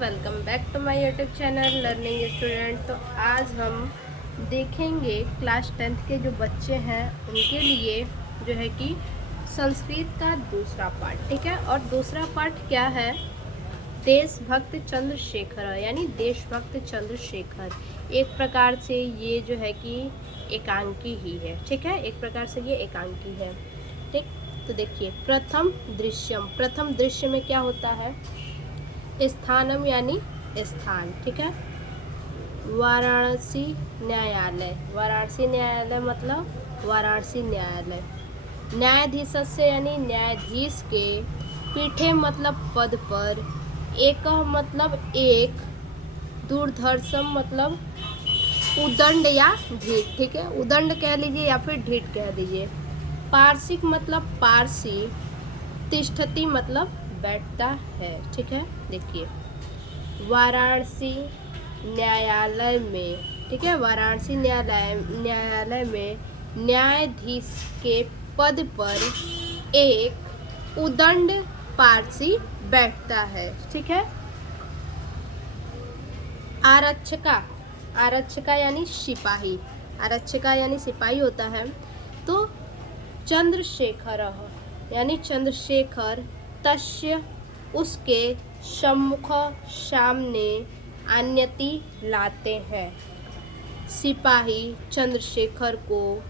Welcome back to my YouTube channel learning student. तो आज हम देखेंगे क्लास 10th के जो बच्चे हैं उनके लिए जो है कि संस्कृत का दूसरा पार्ट। ठीक है, और दूसरा पार्ट क्या है? देशभक्त चंद्रशेखर, यानी देशभक्त चंद्रशेखर। एक प्रकार से ये जो है कि एकांकी ही है। ठीक है, एक प्रकार से ये एकांकी है। ठीक, तो देखिए प्रथम दृश्य में क्या होता है? स्थानम यानी स्थान। ठीक है, वाराणसी न्यायालय मतलब वाराणसी न्यायालय। न्यायाधीश से यानी न्यायाधीश के, पीठे मतलब पद पर, एक मतलब एक, दूरधर्षम मतलब उदंड या ढीठ। ठीक है, उदंड कह लीजिए या फिर ढीठ कह दीजिए। पार्षिक मतलब पारसी, तिष्ठति मतलब बैठता है। ठीक है, देखिए वाराणसी न्यायालय में, ठीक है, वाराणसी न्यायालय में न्यायाधीश के पद पर एक उदंड पारसी बैठता है। ठीक है, आरक्षका यानी सिपाही, आरक्षका यानी सिपाही होता है। तो चंद्रशेखर यानी चंद्रशेखर, तस्य उसके, सम्मुख सामने, आन्यति लाते हैं। सिपाही चंद्रशेखर को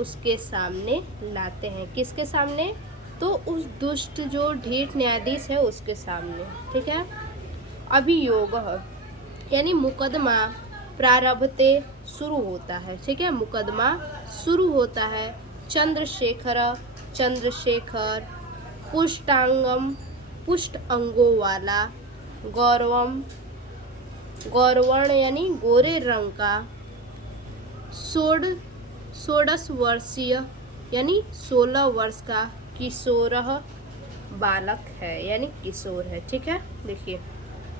उसके सामने लाते हैं। किसके सामने? तो उस दुष्ट जो ढीठ न्यायाधीश है उसके सामने। ठीक है, अभियोग यानी मुकदमा प्रारंभते शुरू होता है। ठीक है, मुकदमा शुरू होता है। चंद्रशेखर पुष्ट अंगों वाला, गौरवर्ण यानी गोरे रंग का, 16 वर्षीय यानी 16 वर्ष का, किशोर बालक है यानी किशोर है। ठीक है, देखिए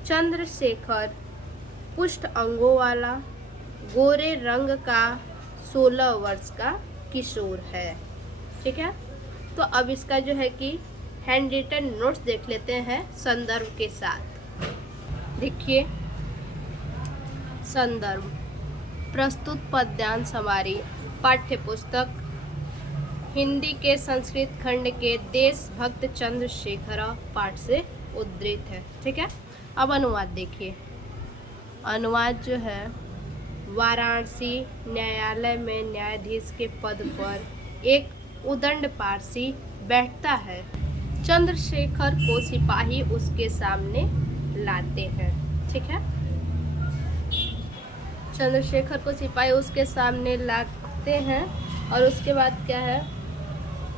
चंद्रशेखर पुष्ट अंगों वाला, गोरे रंग का, 16 वर्ष का किशोर है। ठीक है, तो अब इसका जो है कि हैंड रिटन नोट्स देख लेते हैं संदर्भ के साथ। देखिए संदर्भ, प्रस्तुत पद्यांश हमारी पाठ्य पुस्तक हिंदी के संस्कृत खंड के देशभक्त चंद्रशेखर पाठ से उद्धृत है। ठीक है, अब अनुवाद देखिए। अनुवाद जो है, वाराणसी न्यायालय में न्यायाधीश के पद पर एक उदंड पारसी बैठता है। चंद्रशेखर को सिपाही उसके सामने लाते हैं। ठीक है, चंद्रशेखर को सिपाही उसके सामने लाते हैं और उसके बाद क्या है?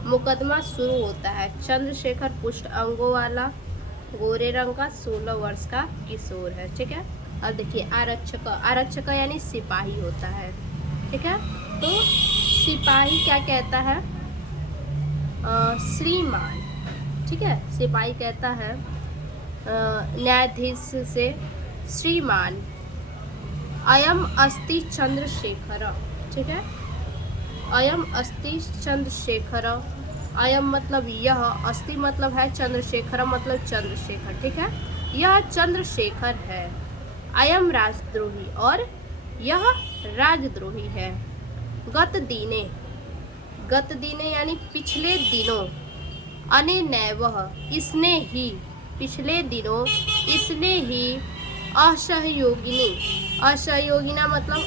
मुकदमा शुरू होता है। चंद्रशेखर पुष्ट अंगों वाला, गोरे रंग का, 16 वर्ष का किशोर है। ठीक है, अब देखिए आरक्षक यानी सिपाही होता है। ठीक है, तो सिपाही क्या कहता है? श्रीमान। ठीक है, सिपाही कहता है न्यायाधीश से, श्रीमान अयम अस्ति चंद्रशेखर। ठीक है, अयम अस्ति चंद्रशेखर, अयम मतलब यह, अस्ति मतलब है, चंद्रशेखर मतलब चंद्रशेखर। ठीक है, यह चंद्रशेखर है। अयम राजद्रोही, और यह राजद्रोही है। गत दिने यानी पिछले दिनों, अनेनैवः इसने ही, पिछले दिनों इसने ही, असहयोगिना मतलब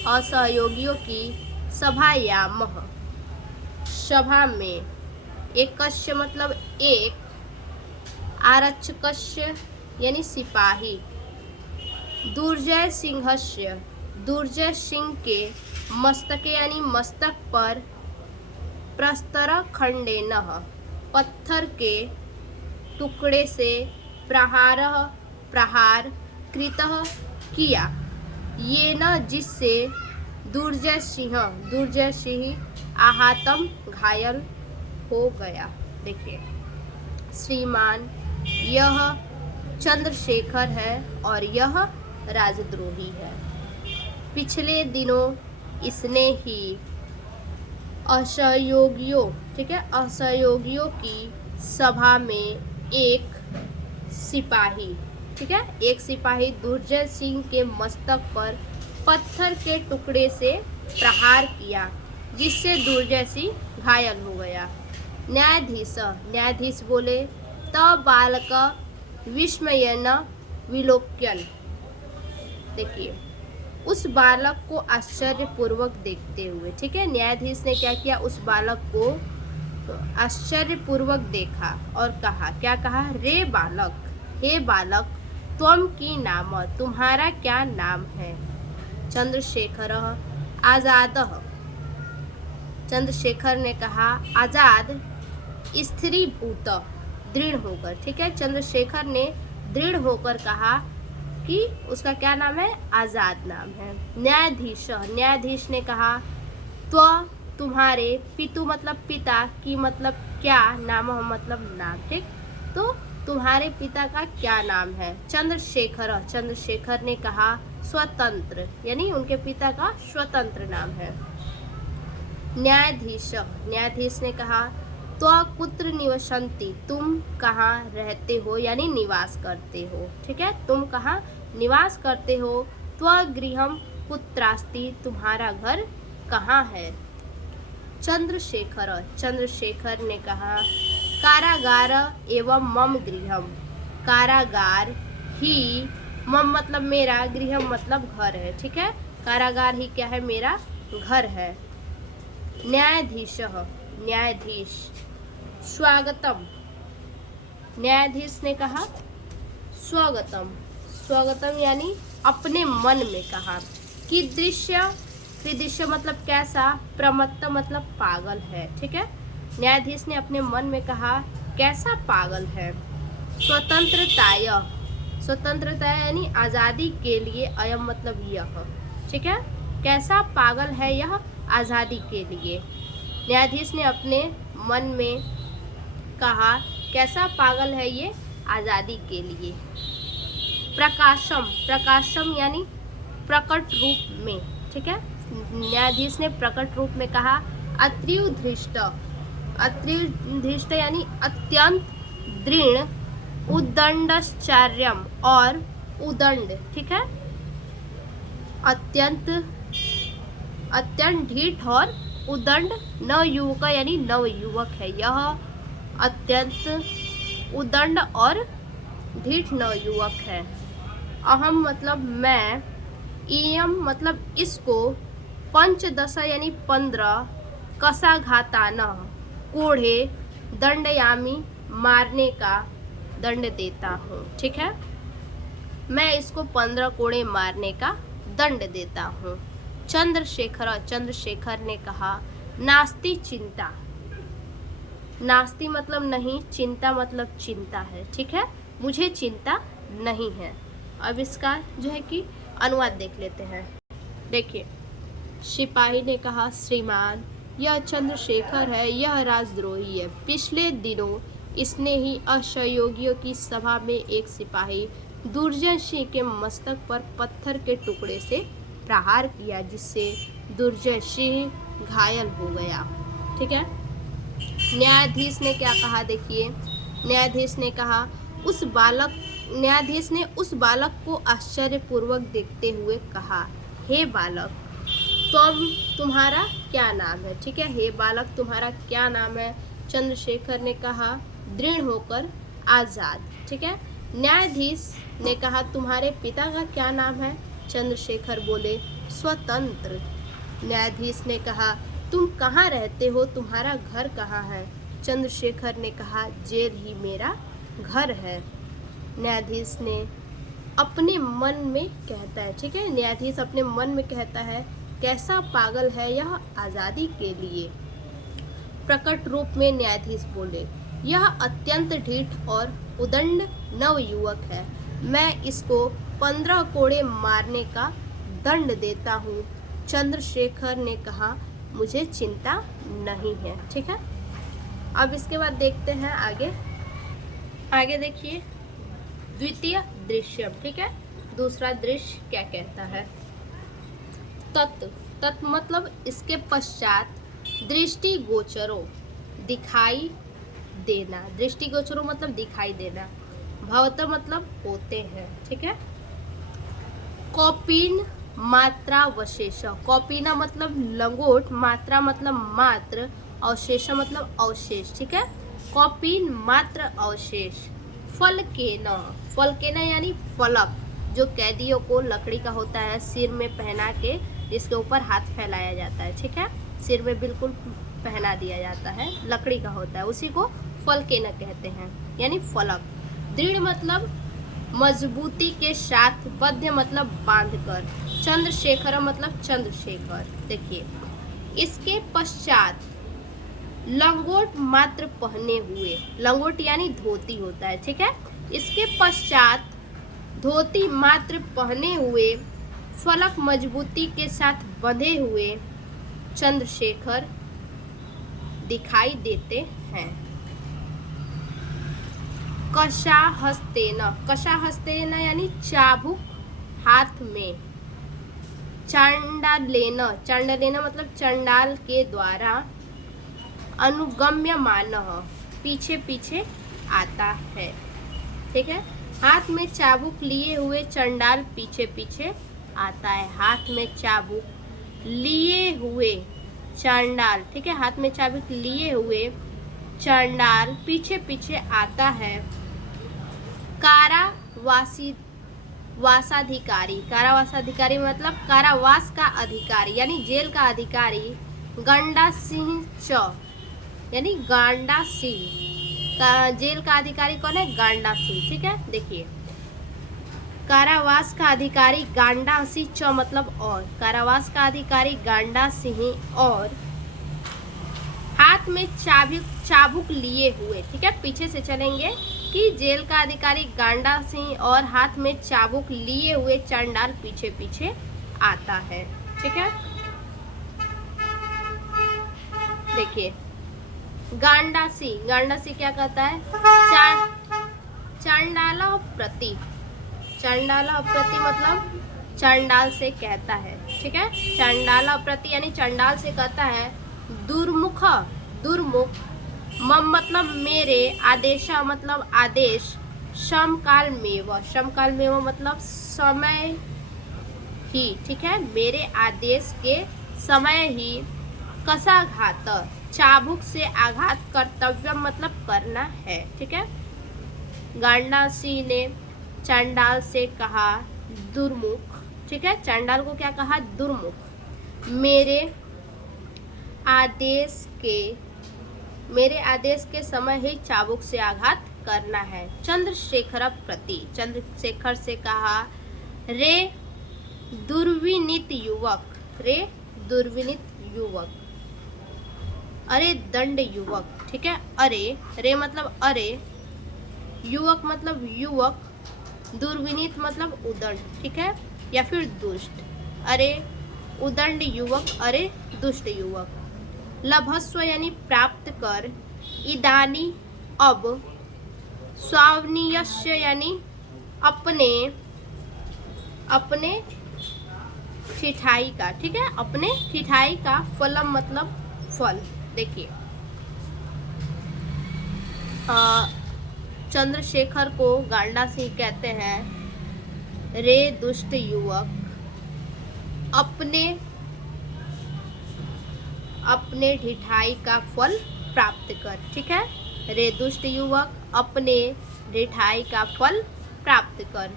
असहयोगियों की सभायामः, सभा में, एकस्य मतलब एक, आरक्षकस्य यानी सिपाही, दुर्जय सिंह के, मस्तके यानी मस्तक पर, प्रस्तर खंडेन पत्थर के टुकड़े से, प्रहार कृतः किया, ये न जिससे, दुर्जय सिंह आहतम घायल हो गया। देखिए श्रीमान यह चंद्रशेखर है और यह राजद्रोही है। पिछले दिनों इसने ही असहयोगियों, ठीक है, असहयोगियों की सभा में एक सिपाही, ठीक है, एक सिपाही दुर्जय सिंह के मस्तक पर पत्थर के टुकड़े से प्रहार किया जिससे दुर्जय सिंह घायल हो गया। न्यायाधीश, न्यायाधीश बोले, त बालक विस्मयेन विलोक्यन, देखिए उस बालक को आश्चर्यपूर्वक देखते हुए, ठीक है, न्यायाधीश ने क्या किया, उस बालक को आश्चर्यपूर्वक देखा और कहा, क्या कहा, रे बालक, हे बालक, त्वम की नाम, तुम्हारा क्या नाम है। चंद्रशेखर आजाद, चंद्रशेखर ने कहा, आजाद स्थिरीभूत, दृढ़ होकर, ठीक है, चंद्रशेखर ने दृढ़ होकर कहा कि उसका क्या नाम है, आजाद नाम है। न्यायाधीश, न्यायाधीश ने कहा, तुम्हारे, पितु मतलब पिता, की मतलब क्या, नाम मतलब नाम, ठीक, तो तुम्हारे पिता का क्या नाम है। चंद्रशेखर, चंद्रशेखर ने कहा, स्वतंत्र, यानी उनके पिता का स्वतंत्र नाम है। न्यायाधीश, न्यायाधीश ने कहा, कुत्र निवसन्ति, तुम कहाँ रहते हो, यानी निवास करते हो, ठीक है, तुम कहाँ निवास करते हो। गृहम कुत्रास्ति, तुम्हारा घर कहाँ है। चंद्रशेखर, चंद्रशेखर ने कहा, कारागार एवं मम गृहम, कारागार ही, मम मतलब मेरा, गृहम मतलब घर है, ठीक है, कारागार ही क्या है, मेरा घर है। न्यायाधीश, न्यायाधीश, स्वागतम, न्यायाधीश ने कहा, स्वागतम, स्वागतम यानी अपने मन में कहा। कीदृश्य, कीदृश्य मतलब कैसा, प्रमत्त मतलब पागल है, ठीक है, न्यायाधीश ने अपने मन में कहा, कैसा पागल है। स्वतंत्रताय, स्वतंत्रता यानी आज़ादी के लिए, अयम मतलब यह, ठीक है, कैसा पागल है यह आज़ादी के लिए। न्यायाधीश ने अपने मन में कहा, कैसा पागल है ये आज़ादी के लिए। प्रकाशम, प्रकाशम यानी प्रकट रूप में, ठीक है, न्यायाधीश ने प्रकट रूप में कहा, अत्रिधृष्ट, अत्रिधृष्ट यानी अत्यंत दृढ़, उदंडश्चर्यम और उदंड, ठीक है, अत्यंत, अत्यंत ढीठ और उदंड, नवयुवक यानी नवयुवक है यह, अत्यंत उदंड और ढीठ नवयुवक है। अहम मतलब मैं, इयम मतलब इसको, पंचदश यानी 15, कसाघातान कोढ़े, दंडयामी मारने का दंड देता हूँ, ठीक है, मैं इसको 15 कोड़े मारने का दंड देता हूँ। चंद्रशेखर, चंद्रशेखर ने कहा, नास्ति चिंता, नास्ति मतलब नहीं, चिंता मतलब चिंता है, ठीक है, मुझे चिंता नहीं है। अब इसका जो है कि अनुवाद देख लेते हैं। देखिए, सिपाही ने कहा, श्रीमान, यह चंद्रशेखर है, यह राजद्रोही है। पिछले दिनों इसने ही असहयोगियों की सभा में एक सिपाही दुर्जय सिंह के मस्तक पर पत्थर के टुकड़े से प्रहार किया जिससे दुर्जय सिंह घायल हो गया, ठीक है। न्यायाधीश ने क्या कहा, देखिए, न्यायाधीश ने कहा, उस बालक, न्यायाधीश ने उस बालक को आश्चर्यपूर्वक देखते हुए कहा, हे बालक, तुम्हारा क्या नाम है, ठीक है, हे बालक तुम्हारा क्या नाम है। चंद्रशेखर ने कहा, दृढ़ होकर आज़ाद, ठीक है। न्यायाधीश ने कहा, तुम्हारे पिता का क्या नाम है। चंद्रशेखर बोले, स्वतंत्र। न्यायाधीश ने कहा, तुम कहाँ रहते हो, तुम्हारा घर कहाँ है। चंद्रशेखर ने कहा, जेल ही मेरा घर है। न्यायाधीश ने अपने मन में कहता है, ठीक है, न्यायाधीश अपने मन में कहता है, कैसा पागल है यह आज़ादी के लिए। प्रकट रूप में न्यायाधीश बोले, यह अत्यंत ढीठ और उदंड नवयुवक है, मैं इसको 15 कोड़े मारने का दंड देता हूँ। चंद्रशेखर ने कहा, मुझे चिंता नहीं है, ठीक है। अब इसके बाद देखते हैं आगे। आगे देखिए, द्वितीय दृश्य, ठीक है, दूसरा दृश्य क्या कहता है। तत्, तत् मतलब इसके पश्चात, दृष्टि गोचरो, दिखाई देना, दृष्टि गोचरो मतलब दिखाई देना। भवत मतलब होते हैं, ठीक है। कौपीन मात्रावशेष, कौपीना मतलब लंगोट, मात्रा मतलब मात्र, अवशेष मतलब अवशेष, ठीक है। कौपीन मात्र अवशेष। फलकेन, फलकेन यानी फलक, जो कैदियों को लकड़ी का होता है, सिर में पहना के जिसके ऊपर हाथ फैलाया जाता है, ठीक है। सिर में बिल्कुल पहना दिया जाता है, लकड़ी का होता है, उसी को फलकेन कहते हैं, यानी फलक। दृढ़ मतलब मजबूती के साथ, बद्ध मतलब बांधकर, चंद्रशेखर मतलब चंद्रशेखर। देखिए, इसके पश्चात लंगोट मात्र पहने हुए, लंगोट यानी धोती होता है, ठीक है। इसके पश्चात धोती मात्र पहने हुए, फलक मजबूती के साथ बंधे हुए चंद्रशेखर दिखाई देते हैं। कशा हस्तेन, कशा हस्तेन यानी चाबुक हाथ में। चांडालेन, चांडालेन मतलब चंडाल के द्वारा। अनुगम्यमान, पीछे पीछे आता है, ठीक है। हाथ में चाबुक लिए हुए चंडाल पीछे पीछे आता है, हाथ में चाबुक लिए हुए चंडाल, ठीक है, हाथ में चाबुक लिए हुए चंडाल पीछे पीछे आता है। कारावासी वासाधिकारी, कारावासाधिकारी मतलब कारावास का अधिकारी यानी जेल का अधिकारी। गंडा सिंह च यानी गांडा सिंह का जेल का अधिकारी कौन है? गांडा सिंह, ठीक है। देखिए, कारावास का अधिकारी गांडा सिंह च मतलब और, कारावास का अधिकारी गांडा सिंह और हाथ में चाबुक लिए हुए, ठीक है। पीछे से चलेंगे कि जेल का अधिकारी गांडा सिंह और हाथ में चाबुक लिए हुए चंडाल पीछे पीछे आता है, ठीक है। देखिए, गांडा सिंह क्या कहता है? चंडाला प्रति, चंडाला प्रति मतलब चंडाल से कहता है, ठीक है। चंडाला प्रति यानी चंडाल से कहता है। दुर्मुख, दुर्मुख। मम मतलब मेरे, आदेशा मतलब आदेश, समकाल मेव मतलब समय ही, ठीक है, मेरे आदेश के समय ही। कसाघात, चाबुक से आघात कर्तव्य मतलब करना है, ठीक है। गांडा सिंह ने चंडाल से कहा दुर्मुख, ठीक है, चंडाल को क्या कहा? दुर्मुख। मेरे आदेश के समय ही चाबुक से आघात करना है। चंद्रशेखर प्रति, चंद्रशेखर से कहा रे दुर्विनीत युवक, रे दुर्विनीत युवक, अरे दंड युवक, ठीक है। अरे, रे मतलब अरे, युवक मतलब युवक, दुर्विनीत मतलब उदंड, ठीक है, या फिर दुष्ट। अरे उदंड युवक, अरे दुष्ट युवक। लभस्व यानी प्राप्त कर। इदानी अब। स्वावनीयस्य यानी अपने, अपने ठिठाई का, ठीक है, अपने ठिठाई का। फलम मतलब फल। देखिए, चंद्रशेखर को गांडा सिंह कहते हैं रे दुष्ट युवक, अपने ढिठाई का फल प्राप्त कर, ठीक है। रे दुष्ट युवक, अपने ढिठाई का फल प्राप्त कर।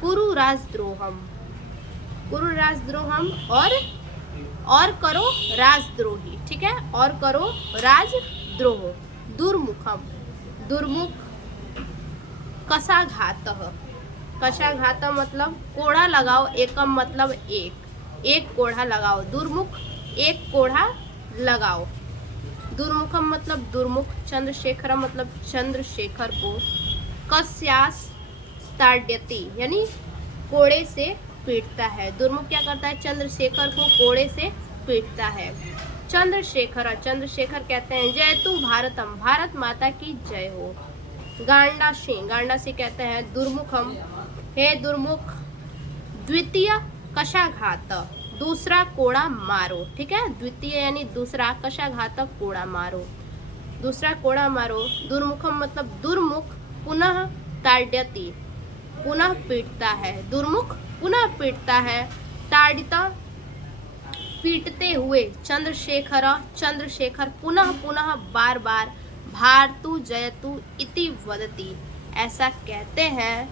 कुरु राजद्रोहम, कुरु राजद्रोहम और करो राजद्रोही, ठीक है, और करो राजद्रोह। दुर्मुखम, दुर्मुख। कसाघात, कसाघात मतलब कोढ़ा लगाओ। एकम मतलब एक कोढ़ा लगाओ। दुर्मुख, एक कोढ़ा लगाओ। दुर्मुखम मतलब दुर्मुख। चंद्रशेखर मतलब चंद्रशेखर को। कस्यास ताड्यति यानी कोड़े से पीटता है। दुर्मुख क्या करता है? चंद्रशेखर को कोड़े से पीटता है। चंद्रशेखर, चंद्रशेखर कहते हैं जय तू भारतम, भारत माता की जय हो। गांडा सिंह कहते हैं दुर्मुखम, हे दुर्मुख। द्वितीय कशाघात, दूसरा कोड़ा मारो, ठीक है। द्वितीय यानी दूसरा, कशाघातक कोड़ा मारो, दूसरा कोड़ा मारो। दुर्मुखम मतलब दुर्मुख, पुनः ताड्यति पुनः पीटता है, दुर्मुख पुनः पीटता है, ताड़िता पीटते हुए, चंद्रशेखर पुनः पुनः बार बार, भारतु जयतु इति वदति ऐसा कहते हैं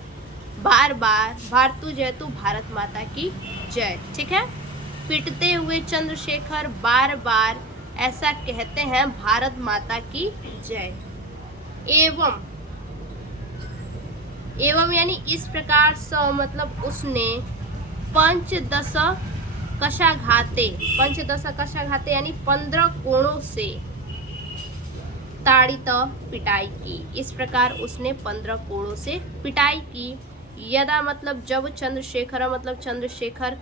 बार बार, भारतु जयतु भारत माता की जय। ठीक है, पीटते हुए चंद्रशेखर बार बार ऐसा कहते हैं भारत माता की जय। एवं यानी इस प्रकार स मतलब उसने, पंचदश कशाघाते यानी 15 कोणों से, ताड़ित पिटाई की, इस प्रकार उसने 15 कोणों से पिटाई की। यदा मतलब जब, चंद्रशेखर मतलब चंद्रशेखर,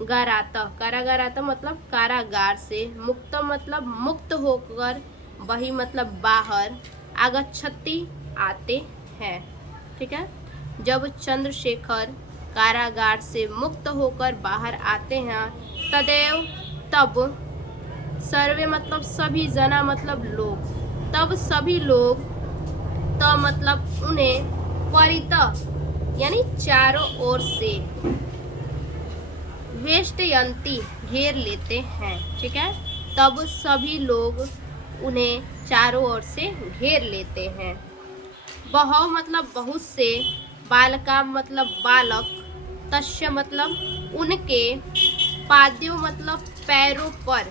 कारागारात मतलब कारागार से, मुक्त मतलब मुक्त होकर, बही मतलब बाहर, आगच्छति आते हैं। ठीक है, जब चंद्रशेखर कारागार से मुक्त होकर बाहर आते हैं, तदेव तब, सर्वे मतलब सभी, जना मतलब लोग, तब सभी लोग, त मतलब उन्हें, परित यानी चारों ओर से, वेष्टयंती घेर लेते हैं। ठीक है, तब सभी लोग उन्हें चारों ओर से घेर लेते हैं। बहव मतलब बहुत से, बालका मतलब बालक, तस्य मतलब उनके, पाद्यों मतलब पैरों पर,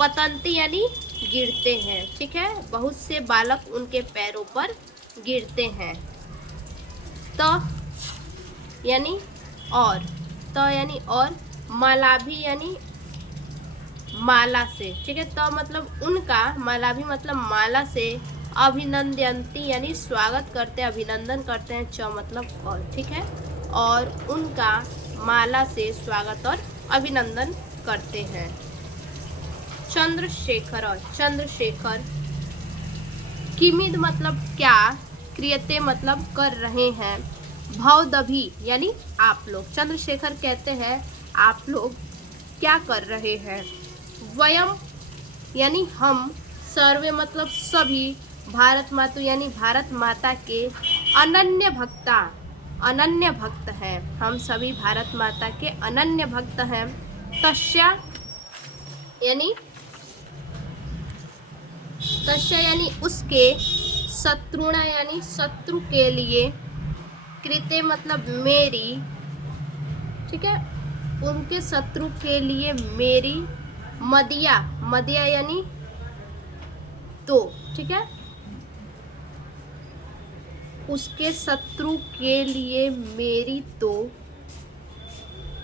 पतंती यानी गिरते हैं। ठीक है, बहुत से बालक उनके पैरों पर गिरते हैं। तो यानी और, तो यानी और, मालाभी यानी माला से। ठीक है, तो मतलब उनका, मालाभी मतलब माला से, अभिनंदनती यानी स्वागत करते, अभिनंदन करते हैं, च मतलब और। ठीक है, और उनका माला से स्वागत और अभिनंदन करते हैं। चंद्रशेखर, किमिद मतलब क्या, क्रियते मतलब कर रहे हैं, भवदभि यानी आप लोग, चंद्रशेखर कहते हैं आप लोग क्या कर रहे हैं। वयम यानी हम, सर्वे मतलब सभी, भारत मातु यानी भारत माता के, अनन्य भक्त हैं, हम सभी भारत माता के अनन्य भक्त हैं। तस्या यानी उसके, शत्रुणा यानी शत्रु के लिए, कृते मतलब मेरी। ठीक है, उनके शत्रु के लिए मेरी, मदिया यानी तो। ठीक है, उसके शत्रु के लिए मेरी तो,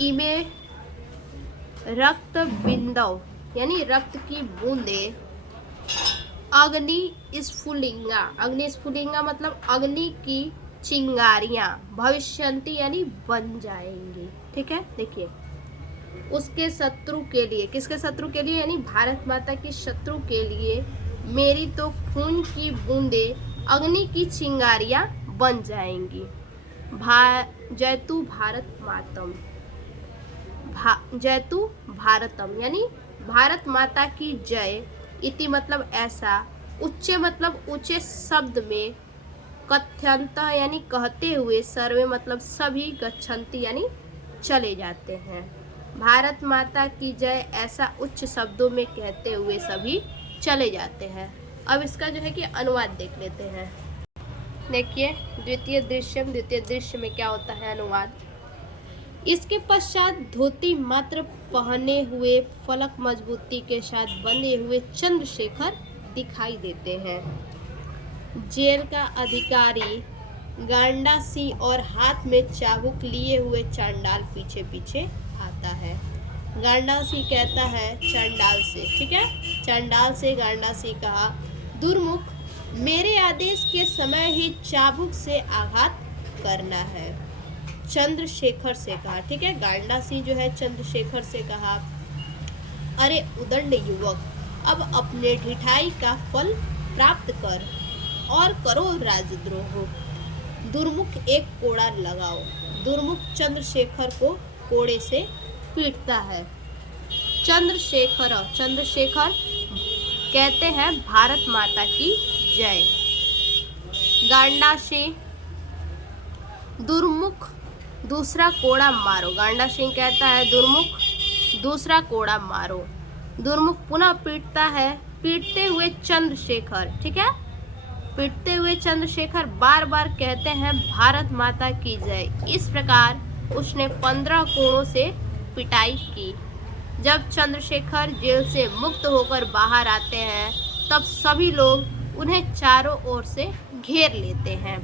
इमे रक्त बिंदव यानी रक्त की बूंदे, अग्नि स्फुलिंगा मतलब अग्नि की चिंगारियां, भविष्यंती यानी बन जाएंगी। ठीक है, देखिए, उसके शत्रु के लिए, किसके शत्रु के लिए यानी भारत माता की शत्रु के लिए, मेरी तो खून की बूंदे, अग्नि की चिंगारियां बन जाएंगी। जयतु भारत मातम, जयतु भारतम यानी भारत माता की जय, इति मतलब ऐसा, उच्च मतलब ऊंचे शब्द में, कथ्यंत यानी कहते हुए, सर्वे मतलब सभी, गच्छन्ति यानी चले जाते हैं। भारत माता की जय ऐसा उच्च शब्दों में कहते हुए सभी चले जाते हैं। अब इसका जो है कि अनुवाद देख लेते हैं। देखिए, द्वितीय दृश्य में क्या होता है अनुवाद। इसके पश्चात धोती मात्र पहने हुए, फलक मजबूती के साथ बंधे हुए चंद्रशेखर दिखाई देते हैं। जेल का अधिकारी गांडा सिंह और हाथ में चाबुक लिए हुए चांडाल पीछे पीछे आता है। गांडा सिंह कहता है चांडाल से, ठीक है, चांडाल से गांडा सिंह कहा, दुर्मुख, मेरे आदेश के समय ही चाबुक से आघात करना है। चंद्रशेखर से कहा, ठीक है, गांडा सिंह जो है चंद्रशेखर से कहा, अरे उदंड युवक, अब अपने ढिठाई का फल प्राप्त कर और करो राजद्रोह। दुर्मुख एक कोड़ा लगाओ। दुर्मुख चंद्रशेखर को कोड़े से पीटता है। चंद्रशेखर कहते हैं भारत माता की जय। गांडा सिंह दुर्मुख दूसरा कोड़ा मारो। गांडा सिंह कहता है दुर्मुख दूसरा कोड़ा मारो। दुर्मुख पुनः पीटता है, पीटते हुए चंद्रशेखर, ठीक है, पीटते हुए चंद्रशेखर बार बार कहते हैं भारत माता की जय। इस प्रकार उसने 15 कोड़ों से पिटाई की। जब चंद्रशेखर जेल से मुक्त होकर बाहर आते हैं तब सभी लोग उन्हें चारों ओर से घेर लेते हैं।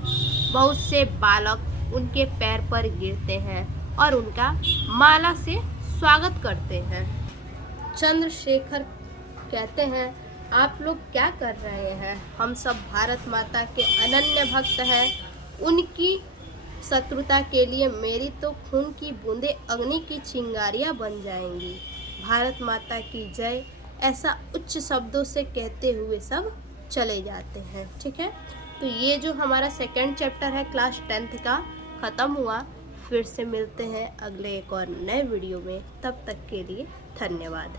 बहुत से बालक उनके पैर पर गिरते हैं और उनका माला से स्वागत करते हैं। चंद्रशेखर कहते हैं आप लोग क्या कर रहे हैं? हम सब भारत माता के अनन्य भक्त हैं। उनकी शत्रुता के लिए मेरी तो खून की बूंदें अग्नि की चिंगारियां बन जाएंगी। भारत माता की जय, ऐसा उच्च शब्दों से कहते हुए सब चले जाते हैं। ठीक है, तो ये जो हमारा सेकंड चैप्टर है क्लास 10th का ख़त्म हुआ। फिर से मिलते हैं अगले एक और नए वीडियो में। तब तक के लिए धन्यवाद।